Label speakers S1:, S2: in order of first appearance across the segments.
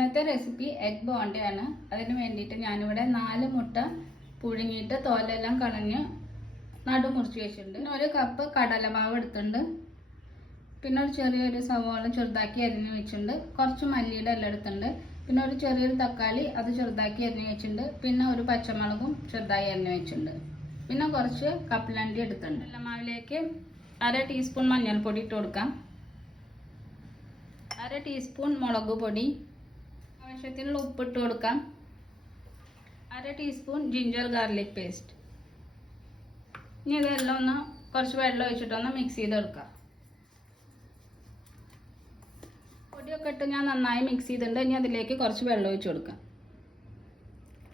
S1: ഇന്നത്തെ recipe egg ബോണ്ടയാണ് അതിന് വേണ്ടിയിട്ട് ഞാനിവിടെ നാല് മുട്ട പുഴുങ്ങിയിട്ട് തോലെല്ലാം കളഞ്ഞ് നടു മുറിച്ച് വെച്ചിട്ടുണ്ട്. പിന്നെ ഒരു കപ്പ് കടലമാവ് എടുത്തിട്ടുണ്ട്. പിന്നെ ഒരു ചെറിയൊരു സവോള ചെറുതാക്കി അരിഞ്ഞ് വെച്ചിട്ടുണ്ട്. കുറച്ച് മല്ലിയുടെ എല്ലാം എടുത്തിട്ടുണ്ട്. പിന്നെ ഒരു ചെറിയൊരു തക്കാളി അത് ചെറുതാക്കി അരിഞ്ഞ് വെച്ചിട്ടുണ്ട്. പിന്നെ ഒരു പച്ചമുളകും ചെറുതായി അരിഞ്ഞ് വെച്ചിട്ടുണ്ട്. പിന്നെ കുറച്ച് കപ്പലണ്ടി എടുത്തിട്ടുണ്ട്. കടലമാവിലേക്ക് അര ടീസ്പൂൺ മഞ്ഞൾപ്പൊടി ഇട്ട് കൊടുക്കാം. അര ടീസ്പൂൺ മുളക് പൊടി. ആവശ്യത്തിനുള്ള ഉപ്പിട്ട് കൊടുക്കാം. അര ടീസ്പൂൺ ജിഞ്ചർ ഗാർലിക് പേസ്റ്റ് ഇനി ഇതെല്ലാം ഒന്ന് കുറച്ച് വെള്ളം ഒഴിച്ചിട്ടൊന്ന് മിക്സ് ചെയ്തെടുക്കാം. പൊടിയൊക്കെ ഇട്ട് ഞാൻ നന്നായി മിക്സ് ചെയ്തിട്ടുണ്ട്. ഇനി അതിലേക്ക് കുറച്ച് വെള്ളം ഒഴിച്ച് കൊടുക്കാം.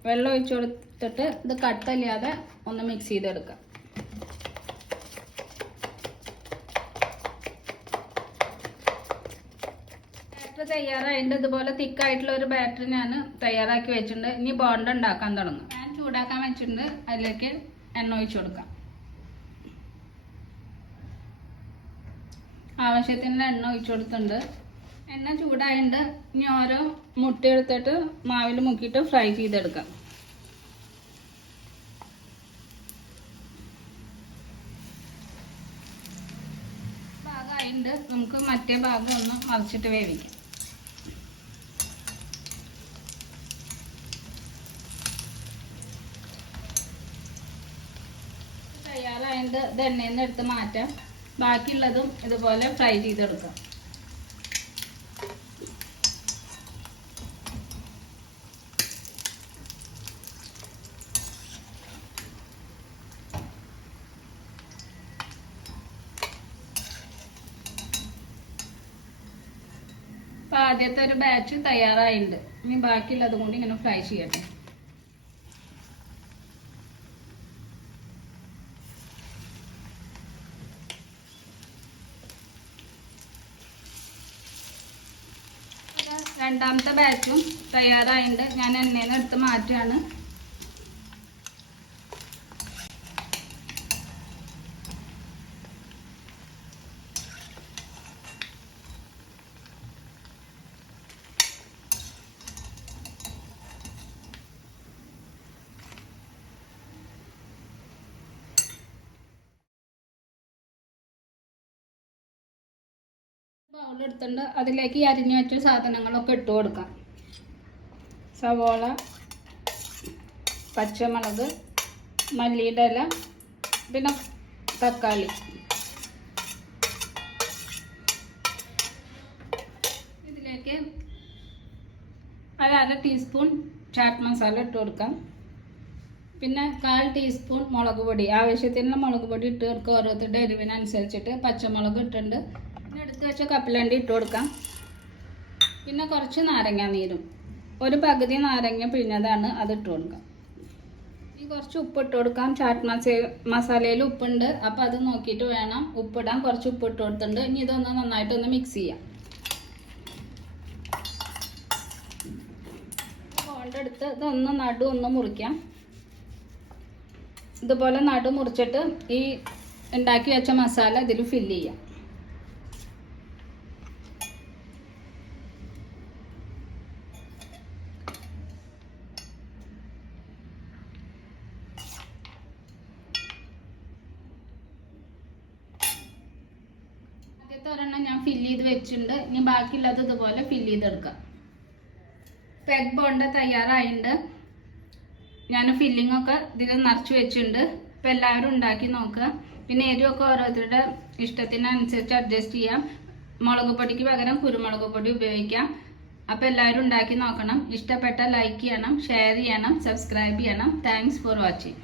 S1: വെള്ളം ഒഴിച്ച് കൊടുത്തിട്ട് ഇത് കട്ടല്ലാതെ ഒന്ന് മിക്സ് ചെയ്തെടുക്കാം. ബാറ്റർ തയ്യാറായിട്ടുണ്ട്. ഇതുപോലെ തിക്കായിട്ടുള്ള ഒരു ബാറ്ററി ഞാൻ തയ്യാറാക്കി വെച്ചിട്ടുണ്ട്. ഇനി ബോണ്ട് ഉണ്ടാക്കാൻ തുടങ്ങും. ഞാൻ ചൂടാക്കാൻ വെച്ചിട്ടുണ്ട്. അതിലേക്ക് എണ്ണ ഒഴിച്ചു കൊടുക്കാം. ആവശ്യത്തിന് എണ്ണ ഒഴിച്ചു കൊടുത്തിട്ടുണ്ട്. എണ്ണ ചൂടായിട്ടുണ്ട്. ഇനി ഓരോ മുട്ട എടുത്തിട്ട് മാവിൽ മുക്കിയിട്ട് ഫ്രൈ ചെയ്തെടുക്കാം. ഭാഗമായിട്ടുണ്ട്. നമുക്ക് മറ്റേ ഭാഗം ഒന്ന് മറിച്ചിട്ട് വേവിക്കാം. തയ്യാറായതുകൊണ്ട് ഇത് എണ്ണയിൽ എടുത്ത് മാറ്റാം. ബാക്കിയുള്ളതും ഇതുപോലെ ഫ്രൈ ചെയ്തെടുക്കാം. ആദ്യത്തെ ഒരു ബാച്ച് തയ്യാറായിട്ടുണ്ട്. ഇനി ബാക്കിയുള്ളതും കൂടി ഇങ്ങനെ ഫ്രൈ ചെയ്യട്ടെ അപ്പൊ രണ്ടാമത്തെ ബാച്ചും തയ്യാറായിട്ടുണ്ട് ഞാൻ എണ്ണയിൽ നിന്ന് എടുത്ത് മാറ്റുകയാണ് ബൗൾ എടുത്തിട്ട് അതിലേക്ക് അരിഞ്ഞു വെച്ച സാധനങ്ങളൊക്കെ ഇട്ട് കൊടുക്കാം. സവോള പച്ചമുളക് മല്ലിയുടെ ഇല പിന്നെ തക്കാളി. ഇതിലേക്ക് ഒരു അര ടീസ്പൂൺ ചാറ്റ് മസാല ഇട്ട് കൊടുക്കാം. പിന്നെ കാൽ ടീസ്പൂൺ മുളക് പൊടി. ആവശ്യത്തിനുള്ള മുളക് പൊടി ഇട്ട് കൊടുക്കുക. ഓരോരുത്തരുടെ എരിവിനനുസരിച്ചിട്ട് പച്ചമുളക് ഇട്ടുണ്ട് പിന്നെ എടുത്ത് വെച്ച കപ്പലണ്ടി ഇട്ട് കൊടുക്കാം. പിന്നെ കുറച്ച് നാരങ്ങ നീരും. ഒരു പകുതി നാരങ്ങ പിഴിഞ്ഞതാണ് അത് ഇട്ട് കൊടുക്കാം. ഇനി കുറച്ച് ഉപ്പ് ഇട്ട് കൊടുക്കാം. ചാറ്റ് മസേ മസാലയിൽ ഉപ്പുണ്ട്. അപ്പോൾ അത് നോക്കിയിട്ട് വേണം ഉപ്പിടാൻ. കുറച്ച് ഉപ്പ് ഇട്ട് കൊടുത്തിട്ടുണ്ട്. ഇനി ഇതൊന്ന് നന്നായിട്ടൊന്ന് മിക്സ് ചെയ്യാം. ടുത്ത് എടുത്ത് ഇതൊന്ന് നടു ഒന്ന് മുറിക്കാം. ഇതുപോലെ നടു മുറിച്ചിട്ട് ഈ ഉണ്ടാക്കി വെച്ച മസാല ഇതിൽ ഫില്ല് ചെയ്യാം. ആദ്യത്തെ ഒരെണ്ണം ഞാൻ ഫില്ല് ചെയ്ത് വെച്ചിട്ടുണ്ട്. ഇനി ബാക്കിയുള്ളത് ഇതുപോലെ ഫില്ല് ചെയ്തെടുക്കാം. പെഗ് ബോണ്ട തയ്യാറായിട്ടുണ്ട്. ഞാൻ ഫില്ലിംഗ് ഒക്കെ ഇതിൽ നിറച്ച് വെച്ചിട്ടുണ്ട്. അപ്പോൾ എല്ലാവരും ഉണ്ടാക്കി നോക്കുക. പിന്നെ എരിവൊക്കെ ഓരോരുത്തരുടെ ഇഷ്ടത്തിനനുസരിച്ച് അഡ്ജസ്റ്റ് ചെയ്യാം. മുളക് പൊടിക്ക് പകരം കുരുമുളക് പൊടി ഉപയോഗിക്കാം. അപ്പോൾ എല്ലാവരും ഉണ്ടാക്കി നോക്കണം. ഇഷ്ടപ്പെട്ട ലൈക്ക് ചെയ്യണം ഷെയർ ചെയ്യണം സബ്സ്ക്രൈബ് ചെയ്യണം. Thanks for watching